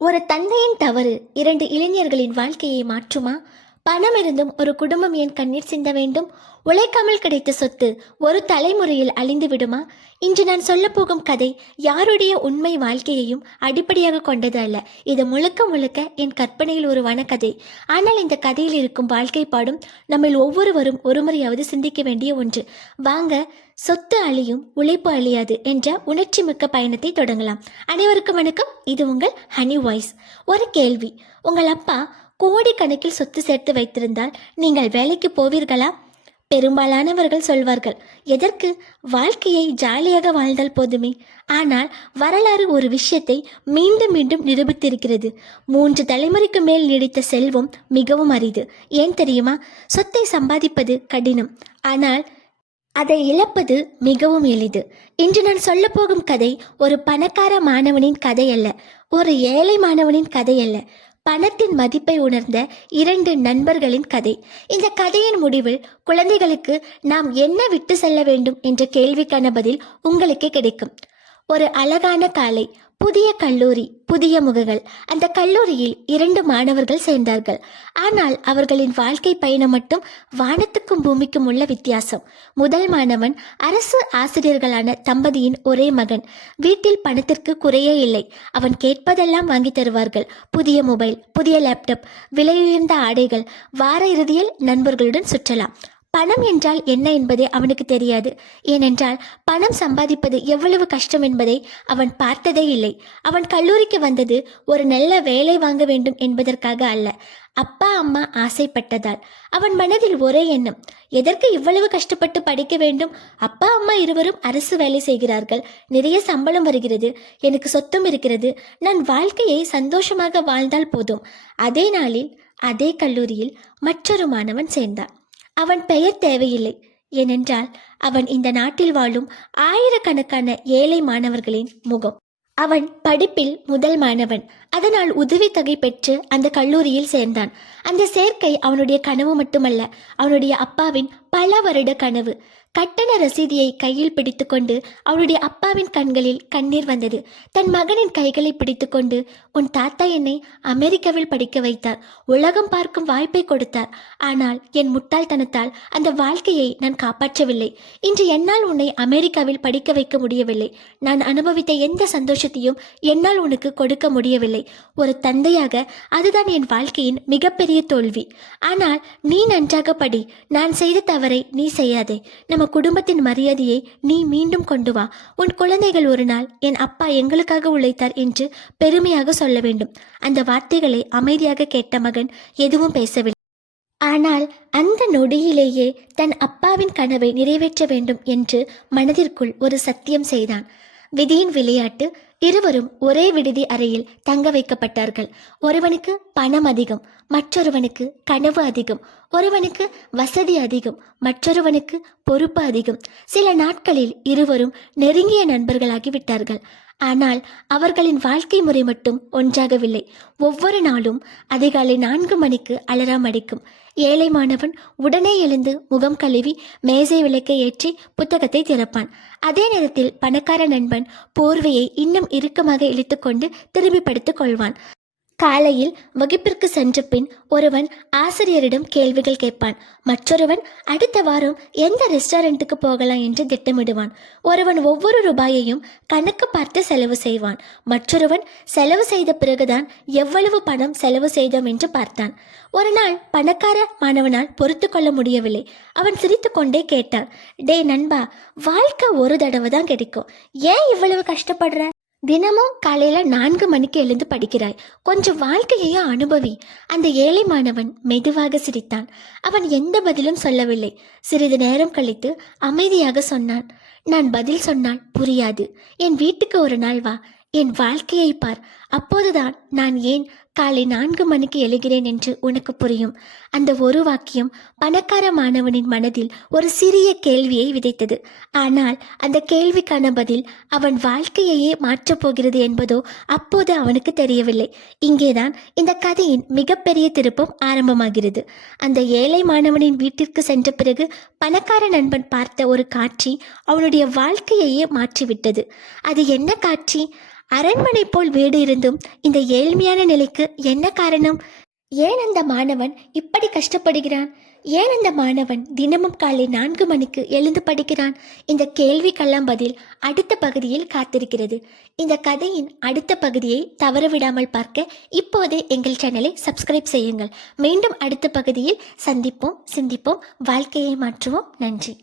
ஒரு தந்தையின் தவறு இரண்டு இளைஞர்களின் வாழ்க்கையை மாற்றுமா? பணம் இருந்தும் ஒரு குடும்பம் ஏன் கண்ணீர் சிந்த வேண்டும்? உழைக்காமல் கிடைத்த சொத்து ஒரு தலைமுறையில் அழிந்து விடுமா? இன்று நான் சொல்ல போகும் கதை யாருடைய உண்மை வாழ்க்கையையும் அடிப்படையாக கொண்டது அல்ல. இது முழுக்க முழுக்க என் கற்பனையில் உருவான கதை. ஆனால் இந்த கதையில் இருக்கும் வாழ்க்கை பாடும் நம்மில் ஒவ்வொருவரும் ஒருமுறையாவது சிந்திக்க வேண்டிய ஒன்று. வாங்க, சொத்து அழியும் உழைப்பு அழியாது என்ற உணர்ச்சி மிக்க பயணத்தை தொடங்கலாம். அனைவருக்கும் வணக்கம். இது உங்கள் ஹனி வாய்ஸ். ஒரு கேள்வி: உங்கள் அப்பா கோடிக்கணக்கில் சொத்து சேர்த்து வைத்திருந்தால் நீங்கள் வேலைக்கு போவீர்களா? பெரும்பாலானவர்கள் சொல்வார்கள், எதற்கு, வாழ்க்கையை ஜாலியாக வாழ்ந்தால் போதுமே. ஆனால் வரலாறு ஒரு விஷயத்தை மீண்டும் மீண்டும் நிரூபித்திருக்கிறது. 3 தலைமுறைக்கு மேல் நீடித்த செல்வம் மிகவும் அரிது. ஏன் தெரியுமா? சொத்தை சம்பாதிப்பது கடினம், ஆனால் அதை இழப்பது மிகவும் எளிது. இன்று நான் சொல்ல போகும் கதை ஒரு பணக்கார மாணவனின் கதை அல்ல, ஒரு ஏழை மாணவனின் கதை அல்ல, பணத்தின் மதிப்பை உணர்ந்த 2 நண்பர்களின் கதை. இந்த கதையின் முடிவில் குழந்தைகளுக்கு நாம் என்ன விட்டு செல்ல வேண்டும் என்ற கேள்விக்கான பதில் உங்களுக்கு கிடைக்கும். ஒரு அழகான காலை, புதிய கல்லூரி, புதிய முகங்கள். அந்த கல்லூரியில் 2 மாணவர்கள் சேர்ந்தார்கள். ஆனால் அவர்களின் வாழ்க்கை பயணம் மட்டும் வானத்துக்கும் பூமிக்கும் உள்ள வித்தியாசம். முதல் மாணவன் அரசு ஆசிரியர்களான தம்பதியின் ஒரே மகன். வீட்டில் பணத்திற்கு குறையே இல்லை. அவன் கேட்பதெல்லாம் வாங்கி தருவார்கள். புதிய மொபைல், புதிய லேப்டாப், விலையுயர்ந்த ஆடைகள், வார இறுதியில் நண்பர்களுடன் சுற்றலாம். பணம் என்றால் என்ன என்பதே அவனுக்கு தெரியாது. ஏனென்றால் பணம் சம்பாதிப்பது எவ்வளவு கஷ்டம் என்பதை அவன் பார்த்ததே இல்லை. அவன் கல்லூரிக்கு வந்தது ஒரு நல்ல வேலை வாங்க வேண்டும் என்பதற்காக அல்ல, அப்பா அம்மா ஆசைப்பட்டதால். அவன் மனதில் ஒரே எண்ணம்: எதற்கு இவ்வளவு கஷ்டப்பட்டு படிக்க வேண்டும்? அப்பா அம்மா இருவரும் அரசு வேலை செய்கிறார்கள், நிறைய சம்பளம் வருகிறது, எனக்கு சொத்தும் இருக்கிறது, நான் வாழ்க்கையை சந்தோஷமாக வாழ்ந்தால் போதும். அதே நாளில் அதே கல்லூரியில் மற்றொரு மாணவன் சேர்ந்தான். அவன் பெயர் தேவையில்லை, ஏனென்றால் அவன் இந்த நாட்டில் வாழும் ஆயிரக்கணக்கான ஏழை மாணவர்களின் முகம். அவன் படிப்பில் முதல் மாணவன். அதனால் உதவித்தொகை பெற்று அந்த கல்லூரியில் சேர்ந்தான். அந்த சேர்க்கை அவனுடைய கனவு மட்டுமல்ல, அவனுடைய அப்பாவின் பல வருட கனவு. கட்டண ரசீதியை கையில் பிடித்துக்கொண்டு அவனுடைய அப்பாவின் கண்களில் கண்ணீர் வந்தது. தன் மகனின் கைகளை பிடித்துக்கொண்டு, உன் தாத்தா என்னை அமெரிக்காவில் படிக்க வைத்தார், உலகம் பார்க்கும் வாய்ப்பை கொடுத்தார். ஆனால் என் முட்டாள்தனத்தால் அந்த வாழ்க்கையை நான் காப்பாற்றவில்லை. இன்று என்னால் உன்னை அமெரிக்காவில் படிக்க வைக்க முடியவில்லை. நான் அனுபவித்த எந்த சந்தோஷத்தையும் என்னால் உனக்கு கொடுக்க முடியவில்லை. ஒரு தந்தையாக அதுதான் என் வாழ்க்கையின் மிகப்பெரிய தோல்வி. ஆனால் நீ நன்றாக படி, நான் செய்த தவறை நீ செய்யாதே, நம்ம குடும்பத்தின் மரியாதையை நீ மீண்டும் கொண்டு வா, உன் குழந்தைகள் ஒரு நாள் என் அப்பா எங்களுக்காக உழைத்தார் என்று பெருமையாக சொல்ல வேண்டும். அந்த வார்த்தைகளை அமைதியாக கேட்ட மகன் எதுவும் பேசவில்லை. ஆனால் அந்த நொடியிலேயே தன் அப்பாவின் கனவை நிறைவேற்ற வேண்டும் என்று மனதிற்குள் ஒரு சத்தியம் செய்தான். விதியின் விளையாட்டு. இருவரும் ஒரே விடுதி அறையில் தங்க வைக்கப்பட்டார்கள். ஒருவனுக்கு பணம் அதிகம், மற்றொருவனுக்கு கனவு அதிகம். ஒருவனுக்கு வசதி அதிகம், மற்றொருவனுக்கு பொறுப்பு அதிகம். சில நாட்களில் இருவரும் நெருங்கிய நண்பர்களாகி விட்டார்கள். ஆனால் அவர்களின் வாழ்க்கை முறை மட்டும் ஒன்றாகவில்லை. ஒவ்வொரு நாளும் அதிகாலை 4 மணிக்கு அலாரம் அடிக்கும். ஏழை மாணவன் உடனே எழுந்து முகம் கழுவி மேசை விளக்கை ஏற்றி புத்தகத்தை திறப்பான். அதே நேரத்தில் பணக்கார நண்பன் போர்வையை இன்னும் இறுக்கமாக இழுத்துக்கொண்டு திரும்பி படுத்துக் கொள்வான். காலையில் வகுப்பிற்கு சென்ற பின் ஒருவன் ஆசிரியரிடம் கேள்விகள் கேட்பான். மற்றொருவன் அடுத்த வாரம் எந்த ரெஸ்டாரண்ட்டுக்கு போகலாம் என்று திட்டமிடுவான். ஒருவன் ஒவ்வொரு ரூபாயையும் கணக்கு பார்த்து செலவு செய்வான். மற்றொருவன் செலவு செய்த பிறகுதான் எவ்வளவு பணம் செலவு செய்தோம் என்று பார்த்தான். ஒரு நாள் பணக்கார மாணவனால் பொறுத்து கொள்ள முடியவில்லை. அவன் சிரித்து கொண்டே கேட்டான், டே நண்பா, வாழ்க்கை ஒரு தடவை தான் கிடைக்கும், ஏன் இவ்வளவு கஷ்டப்படுற? தினமும் காலையில் 4 மணிக்கு எழுந்து படிக்கிறாய், கொஞ்சம் வாழ்க்கையையும் அனுபவி. அந்த ஏழை மாணவன் மெதுவாக சிரித்தான். அவன் எந்த பதிலும் சொல்லவில்லை. சிறிது நேரம் கழித்து அமைதியாக சொன்னான், நான் பதில் சொன்னால் புரியாது, என் வீட்டுக்கு ஒரு நாள் வா, என் வாழ்க்கையை பார், அப்போதுதான் நான் ஏன் காலை 4 மணிக்கு எழுகிறேன் என்று உனக்கு புரியும். அந்த ஒரு வாக்கியம் பணக்கார மாணவனின் மனதில் ஒரு சிறிய கேள்வியை விதைத்தது. ஆனால் அந்த கேள்விக்கான பதில் அவன் வாழ்க்கையையே மாற்றப் போகிறது என்பதோ அப்போது அவனுக்கு தெரியவில்லை. இங்கேதான் இந்த கதையின் மிகப்பெரிய திருப்பம் ஆரம்பமாகிறது. அந்த ஏழை மாணவனின் வீட்டிற்கு சென்ற பிறகு பணக்கார நண்பன் பார்த்த ஒரு காட்சி அவனுடைய வாழ்க்கையையே மாற்றிவிட்டது. அது என்ன காட்சி? அரண்மனை போல் வீடு இருந்தும் இந்த ஏழ்மையான நிலைக்கு என்ன காரணம்? ஏன் அந்த மாணவன் இப்படி கஷ்டப்படுகிறான்? ஏன் அந்த மாணவன் தினமும் காலை 4 மணிக்கு எழுந்து படிக்கிறான்? இந்த கேள்விக்கெல்லாம் பதில் அடுத்த பகுதியில் காத்திருக்கிறது. இந்த கதையின் அடுத்த பகுதியை தவறவிடாமல் பார்க்க இப்போதே எங்கள் சேனலை சப்ஸ்கிரைப் செய்யுங்கள். மீண்டும் அடுத்த பகுதியில் சந்திப்போம், சிந்திப்போம், வாழ்க்கையை மாற்றுவோம். நன்றி.